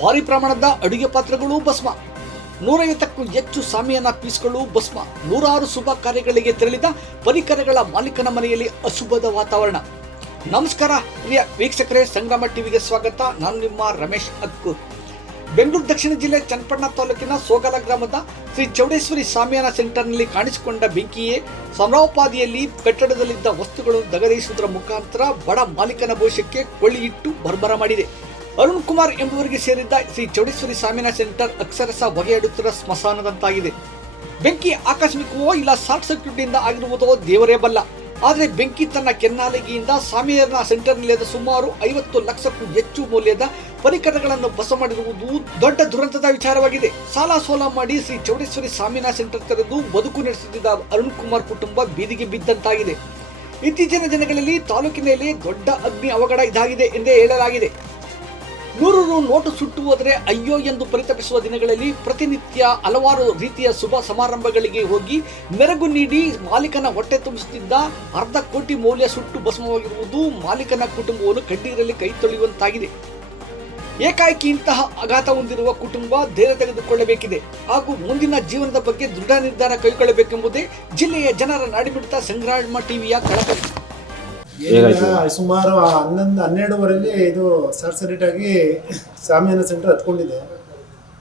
ಭಾರಿ ಪ್ರಮಾಣದ ಅಡುಗೆ ಪಾತ್ರೆಗಳು ಭಸ್ಮ. ನೂರೈವತ್ತಕ್ಕೂ ಹೆಚ್ಚು ಸಾಮಿಯಾನ ಪೀಸ್ಗಳು ಭಸ್ಮ. ನೂರಾರು ಶುಭ ಕಾರ್ಯಗಳಿಗೆ ತೆರಳಿದ ಪರಿಕರಗಳ ಮಾಲೀಕನ ಮನೆಯಲ್ಲಿ ಅಶುಭದ ವಾತಾವರಣ. ನಮಸ್ಕಾರ, ಪ್ರಿಯ ವೀಕ್ಷಕರೇ ಸಂಗ್ರಾಮ ಟಿವಿಗೆ ಸ್ವಾಗತ. ನಾನು ನಿಮ್ಮ ರಮೇಶ್ ಅಕ್ಕೂರ್. ಬೆಂಗಳೂರು ದಕ್ಷಿಣ ಜಿಲ್ಲೆ ಚನ್ನಪಟ್ಟಣ ತಾಲೂಕಿನ ಸೋಗಲ ಗ್ರಾಮದ ಶ್ರೀ ಚೌಡೇಶ್ವರಿ ಸಾಮಿಯಾನ ಸೆಂಟರ್ನಲ್ಲಿ ಕಾಣಿಸಿಕೊಂಡ ಬೆಂಕಿಯೇ ಸಮರೋಪಾದಿಯಲ್ಲಿ ಕಟ್ಟಡದಲ್ಲಿದ್ದ ವಸ್ತುಗಳು ದಗದೈಸುವುದರ ಮುಖಾಂತರ ಬಡ ಮಾಲೀಕನ ಭವಿಷ್ಯಕ್ಕೆ ಕೊಳ್ಳಿಯಿಟ್ಟು ಬರ್ಬರ ಮಾಡಿದೆ. ಅರುಣ್ ಕುಮಾರ್ ಎಂಬುವರಿಗೆ ಸೇರಿದ್ದ ಶ್ರೀ ಚೌಡೇಶ್ವರಿ ಸಾಮಿಯಾನ ಸೆಂಟರ್ ಅಕ್ಷರಸ ಬಗೆಹಡುತ್ತಿರುವ ಸ್ಮಶಾನದಂತಾಗಿದೆ. ಬೆಂಕಿ ಆಕಸ್ಮಿಕವೋ ಇಲ್ಲ ಶಾರ್ಟ್ ಸರ್ಕ್ಯೂಟ್ನಿಂದ ಆಗಿರುವುದೋ ದೇವರೇ ಬಲ್ಲ. ಆದರೆ ಬೆಂಕಿ ತನ್ನ ಕೆನ್ನಾಲಿಗೆಯಿಂದ ಸಾಮಿಯಾನ ಸೆಂಟರ್ನಲ್ಲಿದ್ದ ಸುಮಾರು ಐವತ್ತು ಲಕ್ಷಕ್ಕೂ ಹೆಚ್ಚು ಮೌಲ್ಯದ ಪರಿಕರಗಳನ್ನು ಬಸ ಮಾಡಿರುವುದು ದೊಡ್ಡ ದುರಂತದ ವಿಚಾರವಾಗಿದೆ. ಸಾಲ ಸೋಲ ಮಾಡಿ ಶ್ರೀ ಚೌಡೇಶ್ವರಿ ಸಾಮಿನಾ ಸೆಂಟರ್ ತೆರೆದು ಬದುಕು ನಡೆಸುತ್ತಿದ್ದ ಅರುಣ್ ಕುಮಾರ್ ಕುಟುಂಬ ಬೀದಿಗೆ ಬಿದ್ದಂತಾಗಿದೆ. ಇತ್ತೀಚಿನ ದಿನಗಳಲ್ಲಿ ತಾಲೂಕಿನಲ್ಲಿ ದೊಡ್ಡ ಅಗ್ನಿ ಅವಘಡ ಇದಾಗಿದೆ ಎಂದೇ ಹೇಳಲಾಗಿದೆ. ನೂರು ನೋಟು ಸುಟ್ಟು ಹೋದರೆ ಅಯ್ಯೋ ಎಂದು ಪರಿತಪಿಸುವ ದಿನಗಳಲ್ಲಿ ಪ್ರತಿನಿತ್ಯ ಹಲವಾರು ರೀತಿಯ ಶುಭ ಸಮಾರಂಭಗಳಿಗೆ ಹೋಗಿ ಮೆರಗು ನೀಡಿ ಮಾಲೀಕನ ಹೊಟ್ಟೆ ತುಂಬಿಸುತ್ತಿದ್ದ ಅರ್ಧ ಕೋಟಿ ಮೌಲ್ಯ ಸುಟ್ಟು ಭಸ್ಮವಾಗಿರುವುದು ಮಾಲೀಕನ ಕುಟುಂಬವನ್ನು ಕಣ್ಣೀರಲ್ಲಿ ಕೈ ತೊಳೆಯುವಂತಾಗಿದೆ. ಏಕಾಏಕಿ ಇಂತಹ ಆಘಾತ ಹೊಂದಿರುವ ಕುಟುಂಬ ಧೈರ್ಯ ತೆಗೆದುಕೊಳ್ಳಬೇಕಿದೆ. ಹಾಗೂ ಮುಂದಿನ ಜೀವನದ ಬಗ್ಗೆ ದೃಢ ನಿರ್ಧಾರ ಕೈಗೊಳ್ಳಬೇಕೆಂಬುದೇ ಜಿಲ್ಲೆಯ ಜನರ ನಾಡಿಮಿಡಿತ ಸಂಗ್ರಾಮ ಟಿವಿಯ ಕಳಕಳಿ ಸುಮಾರು ಹನ್ನೊಂದು ಹನ್ನೆರಡುವರೆಯಲ್ಲಿ ಇದು ಸರ್ಸರಿಟ್ ಆಗಿ ಸಾಮಿಯಾನ ಸೆಂಟರ್ ಹತ್ಕೊಂಡಿದೆ.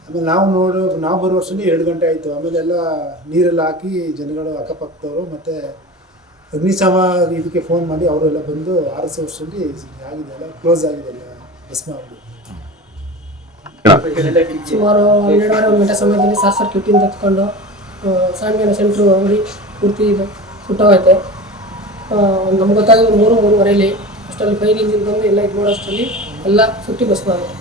ಆಮೇಲೆ ನಾವು ನೋಡು ನಾವು ಬರೋ ವರ್ಷದಲ್ಲಿ ಎರಡು ಗಂಟೆ ಆಯಿತು. ಆಮೇಲೆ ಎಲ್ಲ ನೀರೆಲ್ಲ ಹಾಕಿ ಜನಗಳು ಅಕ್ಕಪಕ್ಕದವರು ಮತ್ತು ಅಗ್ನಿಶಾಮ ಇದಕ್ಕೆ ಫೋನ್ ಮಾಡಿ ಅವರೆಲ್ಲ ಬಂದು ಆರು ಸಹ ವರ್ಷದಲ್ಲಿ ಆಗಿದೆ ಎಲ್ಲ ಕ್ಲೋಸ್ ಆಗಿದೆ ಎಲ್ಲ ಭಸ್ಮ ಅವರು ಸುಮಾರು ಹನ್ನೆರಡುವರೆ ಒಂದು ಗಂಟೆ ಸಮಯದಲ್ಲಿ ಶಾರ್ಟ್ ಸರ್ಕ್ಯೂಟಿಂದ ಹತ್ಕೊಂಡು ಸಾಮಿಯಾನ ಸೆಂಟ್ರು ಅಂಗಡಿ ಪೂರ್ತಿ ಇದು ಸುಟ್ಟೋಗೈತೆ ನಮ್ಗೆ ಗೊತ್ತಾಗ ಮೂರು ಮೂರುವರೆಯಲ್ಲಿ ಅಷ್ಟರಲ್ಲಿ ಫೈರ್ ಇಂಜಿನ್ ಬಂದು ಎಲ್ಲ ಇದು ಮಾಡೋಷ್ಟರಲ್ಲಿ ಎಲ್ಲ ಸುಟ್ಟಿ ಬಸ್ಬಾರ್ದು